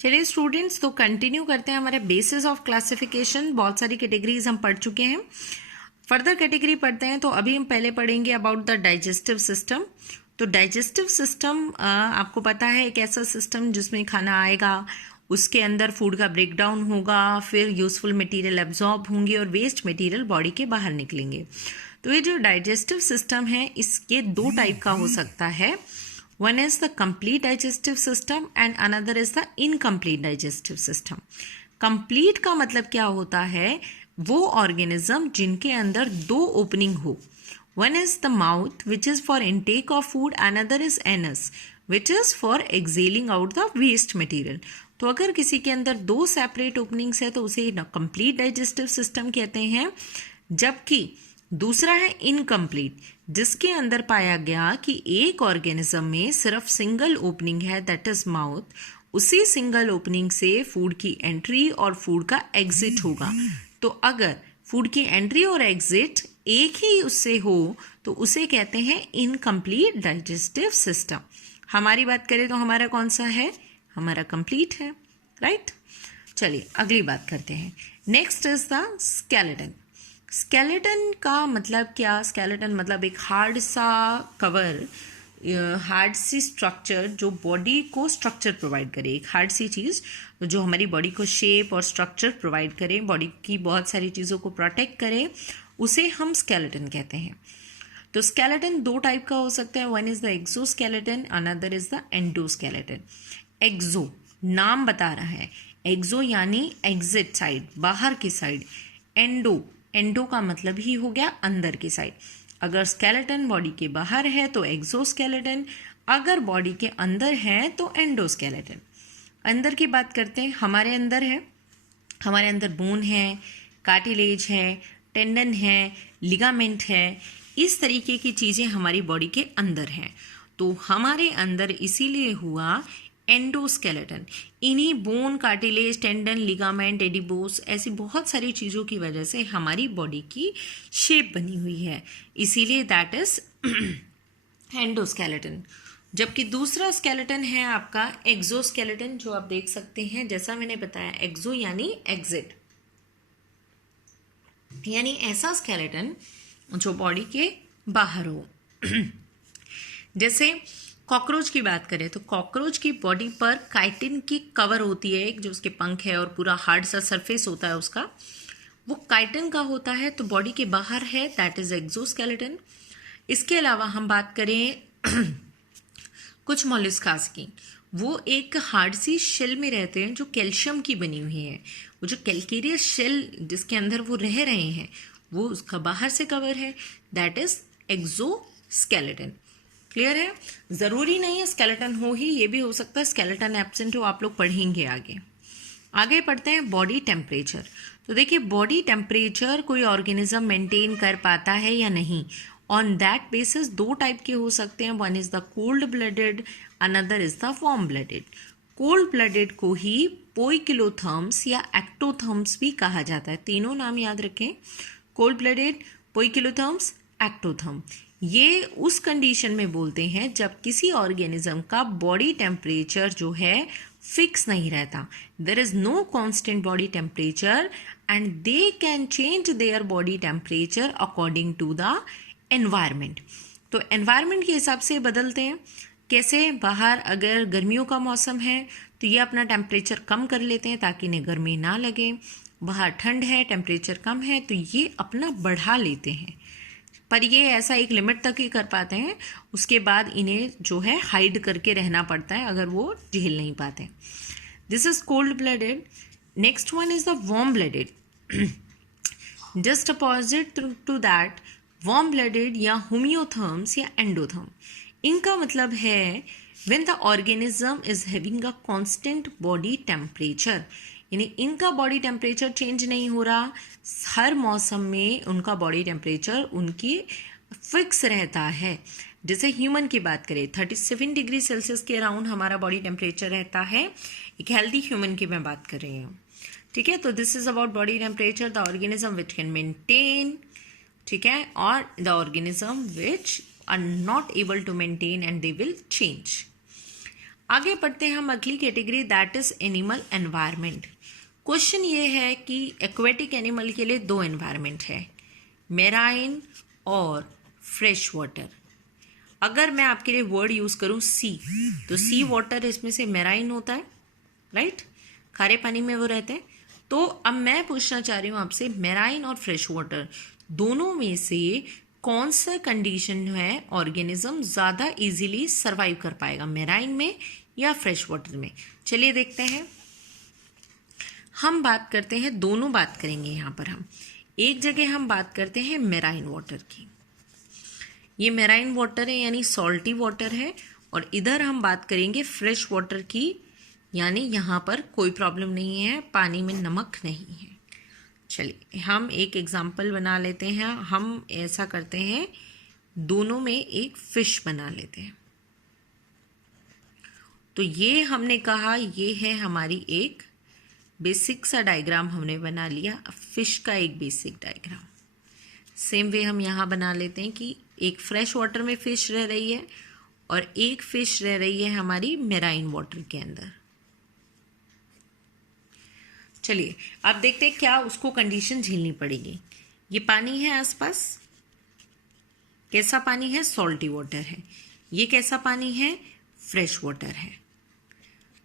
चलिए स्टूडेंट्स, तो कंटिन्यू करते हैं हमारे बेसिस ऑफ क्लासिफिकेशन। बहुत सारी कैटेगरीज हम पढ़ चुके हैं, फर्दर कैटेगरी पढ़ते हैं। तो अभी हम पहले पढ़ेंगे अबाउट द डाइजेस्टिव सिस्टम। तो डाइजेस्टिव सिस्टम आपको पता है एक ऐसा सिस्टम जिसमें खाना आएगा, उसके अंदर फूड का ब्रेकडाउन होगा, फिर यूजफुल मटेरियल एब्जॉर्ब होंगे और वेस्ट मटेरियल बॉडी के बाहर निकलेंगे। तो ये जो डाइजेस्टिव सिस्टम है इसके दो टाइप का हो सकता है। One is the complete digestive system and another is the incomplete digestive system. Complete का मतलब क्या होता है? वो ऑर्गेनिज्म जिनके अंदर दो ओपनिंग हो। One is the mouth which is for intake of food, another is anus which is for exhaling out the waste material. तो अगर किसी के अंदर दो सेपरेट ओपनिंग्स है तो उसे कंप्लीट डाइजेस्टिव सिस्टम कहते हैं, जबकि दूसरा है इनकम्प्लीट जिसके अंदर पाया गया कि एक ऑर्गेनिज्म में सिर्फ सिंगल ओपनिंग है, दैट इज माउथ। उसी सिंगल ओपनिंग से फूड की एंट्री और फूड का एग्जिट होगा। तो अगर फूड की एंट्री और एग्जिट एक ही उससे हो तो उसे कहते हैं इनकम्प्लीट डाइजेस्टिव सिस्टम। हमारी बात करें तो हमारा कौन सा है? हमारा कंप्लीट है, राइट। चलिए अगली बात करते हैं। Next is the skeleton. Skeleton का मतलब क्या? स्केलेटन मतलब एक हार्ड सा कवर, हार्ड सी स्ट्रक्चर जो बॉडी को स्ट्रक्चर प्रोवाइड करे। एक हार्ड सी चीज़ जो हमारी बॉडी को शेप और स्ट्रक्चर प्रोवाइड करे, बॉडी की बहुत सारी चीज़ों को प्रोटेक्ट करे, उसे हम स्केलेटन कहते हैं। तो स्केलेटन दो टाइप का हो सकता है। One is the exoskeleton, another is the endoskeleton. Exo नाम बता रहा है, एक्सो यानी एग्जिट साइड, बाहर की साइड। एंडो का मतलब ही हो गया अंदर की साइड। अगर स्केलेटन बॉडी के बाहर है तो एक्सोस्केलेटन, अगर बॉडी के अंदर है तो एंडोस्केलेटन। अंदर की बात करते हैं। हमारे अंदर है, हमारे अंदर बोन है, कार्टिलेज है, टेंडन है, लिगामेंट है, इस तरीके की चीज़ें हमारी बॉडी के अंदर हैं। तो हमारे अंदर इसीलिए हुआ एंडोस्केलेटन। इन्हीं bone, cartilage, tendon, ligament, adipose, ऐसी बहुत सारी चीज़ों की वजह से हमारी बॉडी की शेप बनी हुई है, इसीलिए दैट इज एंडोस्केलेटन। जबकि दूसरा स्केलेटन है आपका एक्सोस्केलेटन, जो आप देख सकते हैं। जैसा मैंने बताया, एक्सो यानी एग्जिट, यानी ऐसा स्केलेटन जो बॉडी के बाहर हो। जैसे कॉकरोच की बात करें तो कॉकरोच की बॉडी पर काइटिन की कवर होती है, एक जो उसके पंख है और पूरा हार्ड सा सरफेस होता है उसका, वो काइटिन का होता है, तो बॉडी के बाहर है, दैट इज एक्सोस्केलेटन। इसके अलावा हम बात करें कुछ मोलस्कास की, वो एक हार्ड सी शेल में रहते हैं जो कैल्शियम की बनी हुई है। वो जो कैल्केरियस शेल जिसके अंदर वो रह रहे हैं वो उसका बाहर से कवर है, दैट इज एक्सोस्केलेटन। क्लियर है? जरूरी नहीं है स्केलेटन हो ही, ये भी हो सकता है स्केलेटन एब्सेंट हो, आप लोग पढ़ेंगे आगे। आगे पढ़ते हैं बॉडी टेम्परेचर। तो देखिए बॉडी टेम्परेचर कोई ऑर्गेनिज्म मेंटेन कर पाता है या नहीं, ऑन दैट बेसिस दो टाइप के हो सकते हैं। One is the cold blooded, another is the warm blooded. Cold blooded को ही पोइकिलोथर्म्स या एक्टोथर्म्स भी कहा जाता है। तीनों नाम याद रखें, कोल्ड ब्लडेड, पोइकिलोथर्म्स, एक्टोथर्म। ये उस कंडीशन में बोलते हैं जब किसी ऑर्गेनिज्म का बॉडी टेम्परेचर जो है फिक्स नहीं रहता, there is no constant body temperature and they can change their body temperature according to the environment. तो एनवायरमेंट के हिसाब से बदलते हैं। कैसे? बाहर अगर गर्मियों का मौसम है तो ये अपना टेम्परेचर कम कर लेते हैं ताकि इन्हें गर्मी ना लगे। बाहर ठंड है, टेम्परेचर कम है, तो ये अपना बढ़ा लेते हैं, पर ये ऐसा एक लिमिट तक ही कर पाते हैं, उसके बाद इन्हें जो है हाइड करके रहना पड़ता है अगर वो झेल नहीं पाते। This is cold blooded. Next one is the warm blooded. Just opposite to that, warm blooded या होमियोथर्म्स या एंडोथर्म, इनका मतलब है when the organism is having a constant body temperature, यानी इनका बॉडी टेम्परेचर चेंज नहीं हो रहा, हर मौसम में उनका बॉडी टेम्परेचर उनकी फिक्स रहता है। जैसे ह्यूमन की बात करें, 37 डिग्री सेल्सियस के अराउंड हमारा बॉडी टेम्परेचर रहता है, एक हेल्दी ह्यूमन की मैं बात कर रही हूँ। ठीक है, तो this is about body temperature, the organism which can maintain, ठीक है, और the organism which are not able to maintain and they will change. आगे बढ़ते हैं हम अगली category, that is animal environment. Question ये है कि एक्वेटिक एनिमल के लिए दो एनवायरनमेंट है, मेराइन और फ्रेश वाटर। अगर मैं आपके लिए वर्ड यूज करूं सी, तो सी वाटर इसमें से मेराइन होता है, राइट, खारे पानी में वो रहते हैं। तो अब मैं पूछना चाह रही हूं आपसे, मेराइन और फ्रेश वाटर दोनों में से कौन सा कंडीशन है ऑर्गेनिज्म ज़्यादा इजीली सरवाइव कर पाएगा, मेराइन में या फ्रेश वाटर में? चलिए देखते हैं। हम बात करते हैं, दोनों बात करेंगे यहाँ पर हम। एक जगह हम बात करते हैं मेराइन वाटर की, ये मेराइन वाटर है यानी सॉल्टी वाटर है, और इधर हम बात करेंगे फ्रेश वाटर की, यानी यहाँ पर कोई प्रॉब्लम नहीं है, पानी में नमक नहीं है। चलिए हम एक एग्जाम्पल बना लेते हैं। हम ऐसा करते हैं, दोनों में एक फिश बना लेते हैं। तो ये हमने कहा ये है हमारी एक बेसिक सा डायग्राम हमने बना लिया, फिश का एक बेसिक डायग्राम। सेम वे हम यहाँ बना लेते हैं कि एक फ्रेश वाटर में फिश रह रही है और एक फिश रह रही है हमारी मेराइन वाटर के अंदर। चलिए आप देखते हैं क्या उसको कंडीशन झेलनी पड़ेगी। ये पानी है आसपास, कैसा पानी है? सॉल्टी वाटर है। ये कैसा पानी है? फ्रेश वाटर है।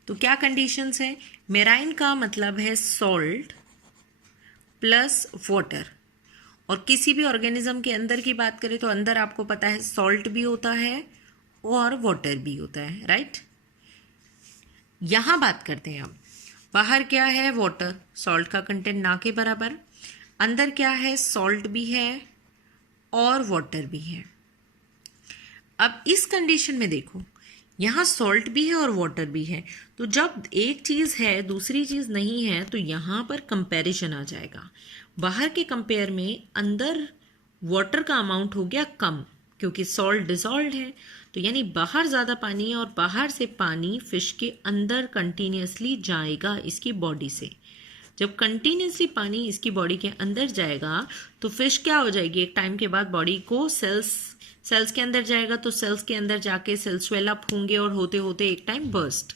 तो क्या कंडीशंस है? मेराइन का मतलब है सॉल्ट प्लस वाटर, और किसी भी ऑर्गेनिज्म के अंदर की बात करें तो अंदर आपको पता है सॉल्ट भी होता है और वाटर भी होता है, राइट। यहां बात करते हैं हम, बाहर क्या है? वाटर, सॉल्ट का कंटेंट ना के बराबर। अंदर क्या है? सॉल्ट भी है और वाटर भी है। अब इस कंडीशन में देखो, यहाँ सॉल्ट भी है और वाटर भी है, तो जब एक चीज़ है दूसरी चीज़ नहीं है तो यहाँ पर कंपैरिजन आ जाएगा। बाहर के कंपेयर में अंदर वाटर का अमाउंट हो गया कम, क्योंकि सॉल्ट डिसॉल्व है, तो यानी बाहर ज़्यादा पानी है और बाहर से पानी फिश के अंदर कंटिन्यूसली जाएगा इसकी बॉडी से। जब कंटिन्यूसली पानी इसकी बॉडी के अंदर जाएगा तो फिश क्या हो जाएगी? एक टाइम के बाद बॉडी को सेल्स के अंदर जाएगा, तो सेल्स के अंदर जाके सेल्स स्वेल अप होंगे और होते होते एक टाइम बर्स्ट।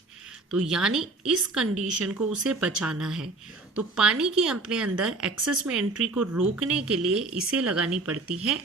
तो यानी इस कंडीशन को उसे बचाना है, तो पानी की अपने अंदर एक्सेस में एंट्री को रोकने के लिए इसे लगानी पड़ती है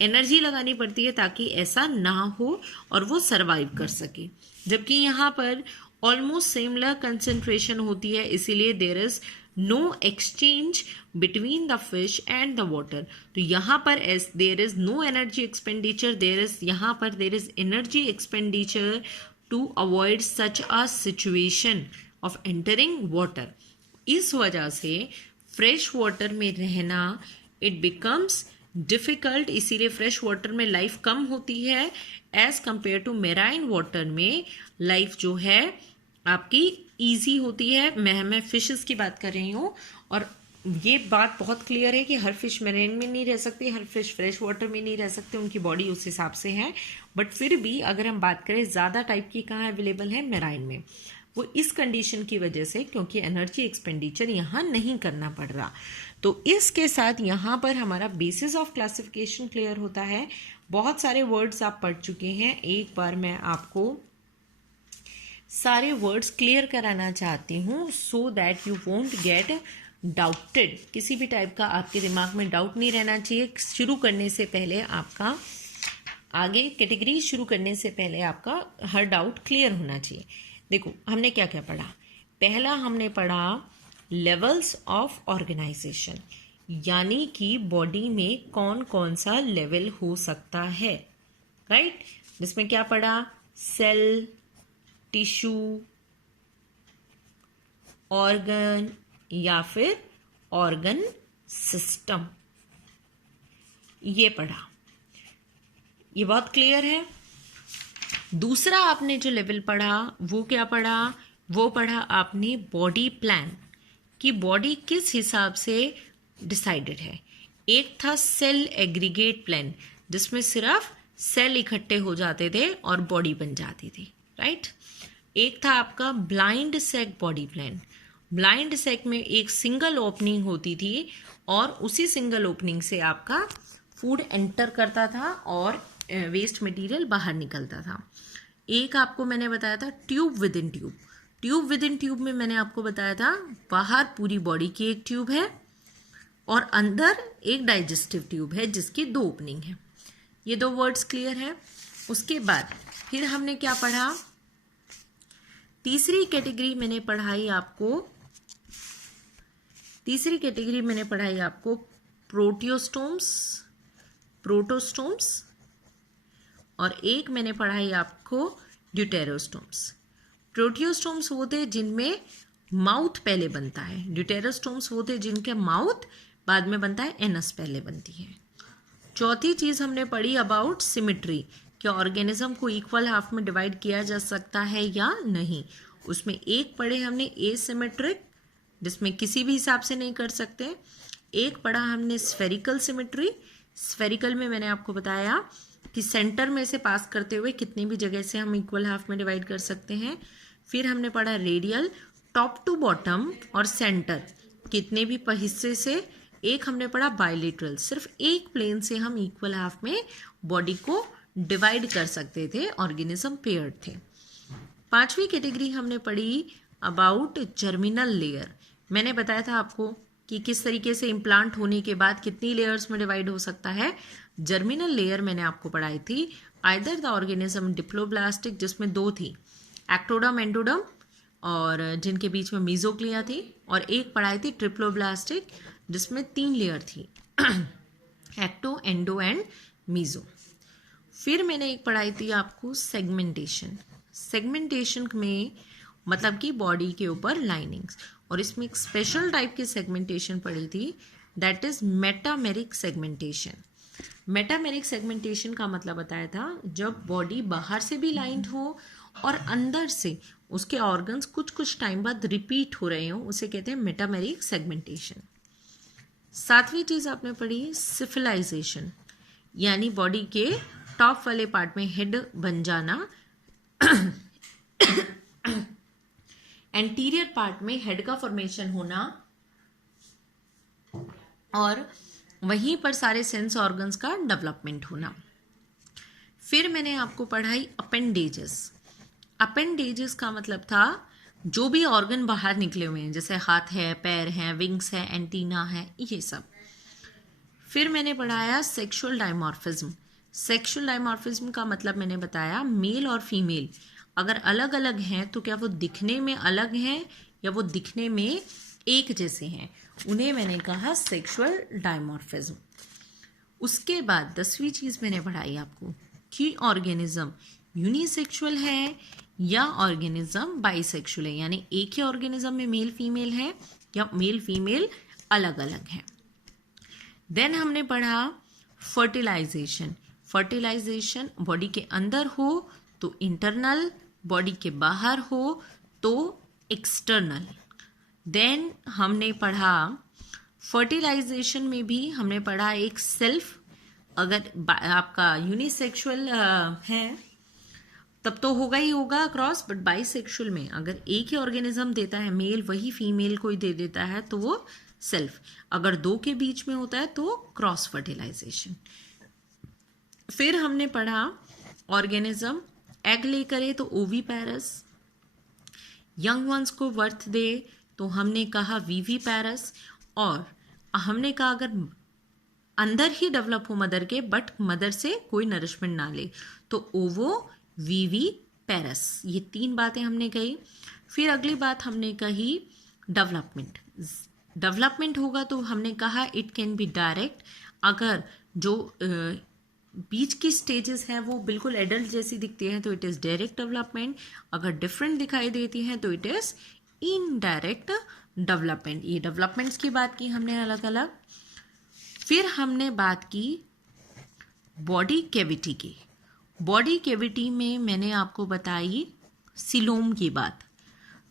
एनर्जी लगानी पड़ती है, ताकि ऐसा ना हो और वो सरवाइव कर सके। जबकि यहाँ पर ऑलमोस्ट सिमिलर कंसेंट्रेशन होती है, इसीलिए there is no exchange between the fish and the water. तो यहाँ पर there is no energy expenditure, there is energy expenditure to avoid such a situation of entering water. इस वजह से फ्रेश वाटर में रहना इट बिकम्स डिफिकल्ट, इसीलिए fresh water में लाइफ कम होती है as compare to marine water में लाइफ जो है आपकी इजी होती है। मैं फिशेस की बात कर रही हूँ, और ये बात बहुत क्लियर है कि हर फिश मेराइन में नहीं रह सकती, हर फिश फ्रेश वाटर में नहीं रह सकते, उनकी बॉडी उस हिसाब से है। बट फिर भी अगर हम बात करें ज़्यादा टाइप की कहाँ अवेलेबल है? मेराइन में। वो इस कंडीशन की वजह से, क्योंकि एनर्जी एक्सपेंडिचर यहाँ नहीं करना पड़ रहा। तो इसके साथ यहाँ पर हमारा बेसिस ऑफ क्लासिफिकेशन क्लियर होता है। बहुत सारे वर्ड्स आप पढ़ चुके हैं, एक बार मैं आपको सारे वर्ड्स क्लियर कराना चाहती हूँ, so that you won't get doubted. किसी भी टाइप का आपके दिमाग में डाउट नहीं रहना चाहिए। शुरू करने से पहले आपका, आगे कैटेगरी शुरू करने से पहले आपका हर डाउट क्लियर होना चाहिए। देखो हमने क्या क्या पढ़ा। पहला हमने पढ़ा लेवल्स ऑफ ऑर्गेनाइजेशन, यानी कि बॉडी में कौन कौन सा लेवल हो सकता है, राइट। जिसमें क्या पढ़ा? सेल, टिश्यू, ऑर्गन या फिर ऑर्गन सिस्टम, ये पढ़ा। ये बहुत क्लियर है। दूसरा आपने जो लेवल पढ़ा वो क्या पढ़ा? वो पढ़ा आपने बॉडी प्लान, कि बॉडी किस हिसाब से डिसाइडेड है। एक था सेल एग्रीगेट प्लान, जिसमें सिर्फ सेल इकट्ठे हो जाते थे और बॉडी बन जाती थी, राइट। एक था आपका ब्लाइंड सेक बॉडी प्लान। ब्लाइंड सेक में एक सिंगल ओपनिंग होती थी और उसी सिंगल ओपनिंग से आपका फूड एंटर करता था और वेस्ट मटेरियल बाहर निकलता था। एक आपको मैंने बताया था tube with in tube. Tube with in tube में मैंने आपको बताया था बाहर पूरी बॉडी की एक ट्यूब है और अंदर एक डाइजेस्टिव ट्यूब है जिसकी 2 ओपनिंग है। ये 2 वर्ड्स क्लियर है। उसके बाद फिर हमने क्या पढ़ा, तीसरी कैटेगरी मैंने पढ़ाई आपको प्रोटोस्टोम्स और एक मैंने पढ़ाई आपको ड्यूटेरोस्टोम्स। प्रोटियोस्टोम्स होते हैं जिनमें माउथ पहले बनता है, ड्यूटेरोस्टोम्स होते हैं जिनके माउथ बाद में बनता है, एनस पहले बनती है। चौथी चीज हमने पढ़ी अबाउट सिमेट्री, क्या ऑर्गेनिज्म को इक्वल हाफ में डिवाइड किया जा सकता है या नहीं। उसमें एक पढ़े हमने एसिमेट्रिक, जिसमें किसी भी हिसाब से नहीं कर सकते। एक पढ़ा हमने स्फेरिकल सिमेट्री। स्फेरिकल में मैंने आपको बताया कि सेंटर में से पास करते हुए कितनी भी जगह से हम इक्वल हाफ में डिवाइड कर सकते हैं। फिर हमने पढ़ा रेडियल, टॉप टू बॉटम और सेंटर कितने भी हिस्से से। एक हमने पढ़ा बायलेटरल, सिर्फ एक प्लेन से हम इक्वल हाफ में बॉडी को डिवाइड कर सकते थे, ऑर्गेनिज्म पेयर्ड थे। पांचवी कैटेगरी हमने पढ़ी अबाउट जर्मिनल लेयर। मैंने बताया था आपको कि किस तरीके से इम्प्लांट होने के बाद कितनी लेयर्स में डिवाइड हो सकता है। जर्मिनल लेयर मैंने आपको पढ़ाई थी आइदर द ऑर्गेनिज्म डिप्लोब्लास्टिक, जिसमें 2 थी, एक्टोडर्म एंडोडर्म, और जिनके बीच में मीजोक्लिया थी, और एक पढ़ाई थी ट्रिप्लोब्लास्टिक जिसमें 3 लेयर थी, एक्टो, एंडो एंड मीजो। फिर मैंने एक पढ़ाई थी आपको सेगमेंटेशन। सेगमेंटेशन में मतलब कि बॉडी के ऊपर लाइनिंग्स, और इसमें एक स्पेशल टाइप की सेगमेंटेशन पढ़ी थी, that is metameric segmentation. Metameric segmentation का मतलब बताया था जब बॉडी बाहर से भी लाइंड हो और अंदर से उसके ऑर्गन्स कुछ कुछ टाइम बाद रिपीट हो रहे हो, उसे कहते हैं मेटामेरिक सेगमेंटेशन। सातवीं चीज आपने पढ़ी सिफिलाइजेशन, यानी बॉडी के टॉप वाले पार्ट में हेड बन जाना, एंटीरियर पार्ट में हेड का फॉर्मेशन होना और वहीं पर सारे सेंस ऑर्गन्स का डेवलपमेंट होना। फिर मैंने आपको पढ़ाई अपेंडेजेस। अपेंडेजेस का मतलब था जो भी ऑर्गन बाहर निकले हुए हैं, जैसे हाथ है, पैर है, विंग्स है, एंटीना है, ये सब। फिर मैंने पढ़ाया सेक्सुअल डायमॉर्फिज्म। सेक्सुअल डायमॉर्फिज्म का मतलब मैंने बताया मेल और फीमेल अगर अलग अलग हैं तो क्या वो दिखने में अलग हैं या वो दिखने में एक जैसे हैं, उन्हें मैंने कहा सेक्सुअल डायमॉर्फिज्म। उसके बाद 10वीं चीज मैंने पढ़ाई आपको कि ऑर्गेनिज्म यूनिसेक्सुअल है या ऑर्गेनिज्म बाइसेक्सुअल है, यानी एक ही ऑर्गेनिज्म में मेल फीमेल है या मेल फीमेल अलग अलग हैं। देन हमने पढ़ा फर्टिलाइजेशन। फर्टिलाइजेशन बॉडी के अंदर हो तो इंटरनल, बॉडी के बाहर हो तो एक्सटर्नल। देन हमने पढ़ा फर्टिलाइजेशन में भी हमने पढ़ा एक सेल्फ, अगर आपका यूनिसेक्सुअल है तब तो होगा ही होगा क्रॉस, बट बाइसेक्सुअल में अगर एक ही ऑर्गेनिज्म देता है मेल, वही फीमेल को ही दे देता है तो वो सेल्फ, अगर 2 के बीच में होता है तो क्रॉस फर्टिलाइजेशन। फिर हमने पढ़ा ऑर्गेनिज्म एग ले करे तो ओवीपैरस, यंग वंस को बर्थ दे तो हमने कहा वीवीपैरस, और हमने कहा अगर अंदर ही डेवलप हो मदर के बट मदर से कोई नरिशमेंट ना ले तो ओवो वीवीपैरस। ये 3 बातें हमने कही। फिर अगली बात हमने कही डेवलपमेंट। डेवलपमेंट होगा तो हमने कहा इट कैन बी डायरेक्ट, अगर जो बीच की स्टेजेस हैं वो बिल्कुल एडल्ट जैसी दिखती हैं तो इट इज़ डायरेक्ट डेवलपमेंट, अगर डिफरेंट दिखाई देती हैं तो इट इज़ इनडायरेक्ट डेवलपमेंट। ये डेवलपमेंट्स की बात की हमने अलग अलग। फिर हमने बात की बॉडी कैविटी की। बॉडी कैविटी में मैंने आपको बताई सिलोम की बात।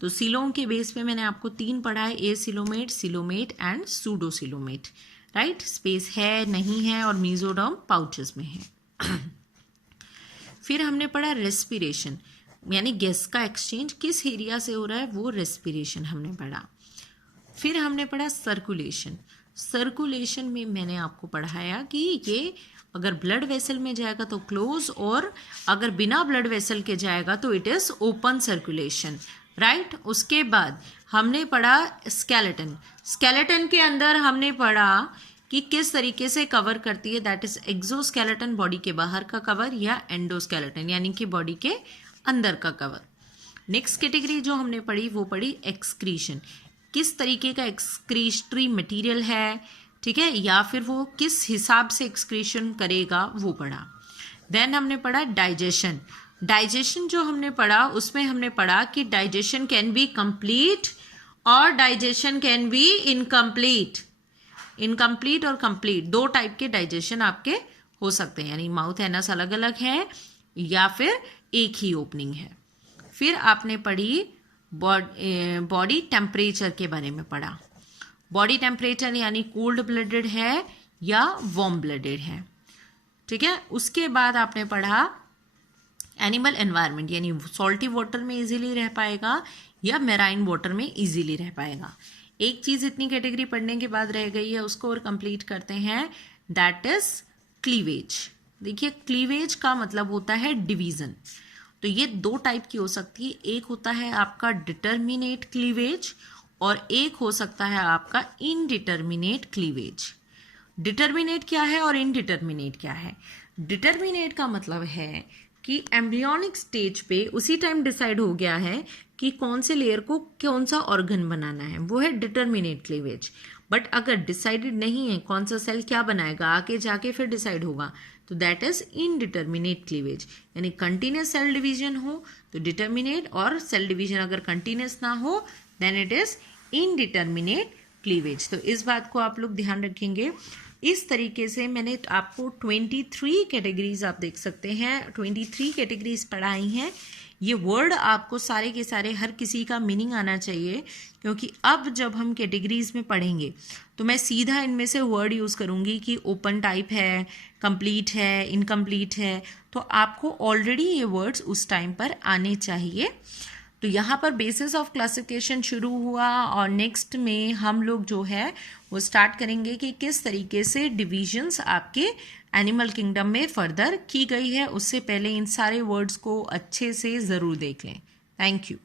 तो सिलोम के बेस पे मैंने आपको 3 पढ़ाए, acoelomate, coelomate and pseudocoelomate, right. Space है, नहीं है, और मीजोडर्म पाउचेस में है। फिर हमने पढ़ा रेस्पिरेशन, यानी गैस का एक्सचेंज किस एरिया से हो रहा है वो रेस्पिरेशन हमने पढ़ा। फिर हमने पढ़ा सर्कुलेशन। सर्कुलेशन में मैंने आपको पढ़ाया कि ये अगर ब्लड वेसल में जाएगा तो क्लोज, और अगर बिना ब्लड वेसल के जाएगा तो it is open circulation, right. उसके बाद हमने पढ़ा स्केलेटन। स्केलेटन के अंदर हमने पढ़ा कि किस तरीके से कवर करती है, दैट इज एक्सोस्केलेटन, बॉडी के बाहर का कवर, या एंडोस्केलेटन यानी कि बॉडी के अंदर का कवर। नेक्स्ट कैटेगरी जो हमने पढ़ी वो पढ़ी एक्सक्रीशन, किस तरीके का एक्सक्रीशनरी मटेरियल है, ठीक है, या फिर वो किस हिसाब से एक्सक्रीशन करेगा वो पढ़ा। देन हमने पढ़ा डाइजेशन। डाइजेशन जो हमने पढ़ा उसमें हमने पढ़ा कि डाइजेशन कैन बी कंप्लीट और digestion can be incomplete. Incomplete और कंप्लीट दो टाइप के डाइजेशन आपके हो सकते हैं, यानी माउथ एनस अलग अलग है या फिर एक ही ओपनिंग है। फिर आपने पढ़ी बॉडी टेम्परेचर के बारे में पढ़ा। बॉडी टेम्परेचर यानी कोल्ड ब्लडेड है या वार्म ब्लडेड है, ठीक है। उसके बाद आपने पढ़ा एनिमल एनवायरनमेंट, यानी सॉल्टी वाटर में इजीली रह पाएगा या मेराइन वाटर में इजीली रह पाएगा। एक चीज़ इतनी कैटेगरी पढ़ने के बाद रह गई है, उसको और कंप्लीट करते हैं, दैट इज क्लीवेज। देखिए क्लीवेज का मतलब होता है डिवीजन। तो ये दो टाइप की हो सकती है, एक होता है आपका डिटर्मिनेट क्लीवेज और एक हो सकता है आपका इनडिटर्मिनेट क्लीवेज। डिटर्मिनेट क्या है और इनडिटर्मिनेट क्या है? डिटर्मिनेट का मतलब है कि एम्ब्रियोनिक स्टेज पे उसी टाइम डिसाइड हो गया है कि कौन से लेयर को कौन सा ऑर्गन बनाना है, वो है डिटर्मिनेट क्लीवेज। बट अगर डिसाइडेड नहीं है कौन सा सेल क्या बनाएगा, आगे जाके फिर डिसाइड होगा, तो दैट इज इनडिटर्मिनेट क्लीवेज। यानी कंटिन्यूस सेल डिवीजन हो तो डिटर्मिनेट, और सेल डिवीजन अगर कंटिन्यूस ना हो then it is indeterminate cleavage. तो इस बात को आप लोग ध्यान रखेंगे। इस तरीके से मैंने आपको 23 कैटेगरीज आप देख सकते हैं, 23 कैटेगरीज पढ़ाई हैं। ये वर्ड आपको सारे के सारे हर किसी का मीनिंग आना चाहिए, क्योंकि अब जब हम कैटेगरीज में पढ़ेंगे तो मैं सीधा इनमें से वर्ड यूज़ करूँगी कि ओपन टाइप है, कंप्लीट है, इनकम्प्लीट है, तो आपको ऑलरेडी ये वर्ड्स उस टाइम पर आने चाहिए। तो यहाँ पर बेसिस ऑफ क्लासिफिकेशन शुरू हुआ और नेक्स्ट में हम लोग जो है वो स्टार्ट करेंगे कि किस तरीके से डिविजन्स आपके एनिमल किंगडम में फर्दर की गई है। उससे पहले इन सारे वर्ड्स को अच्छे से ज़रूर देख लें। Thank you.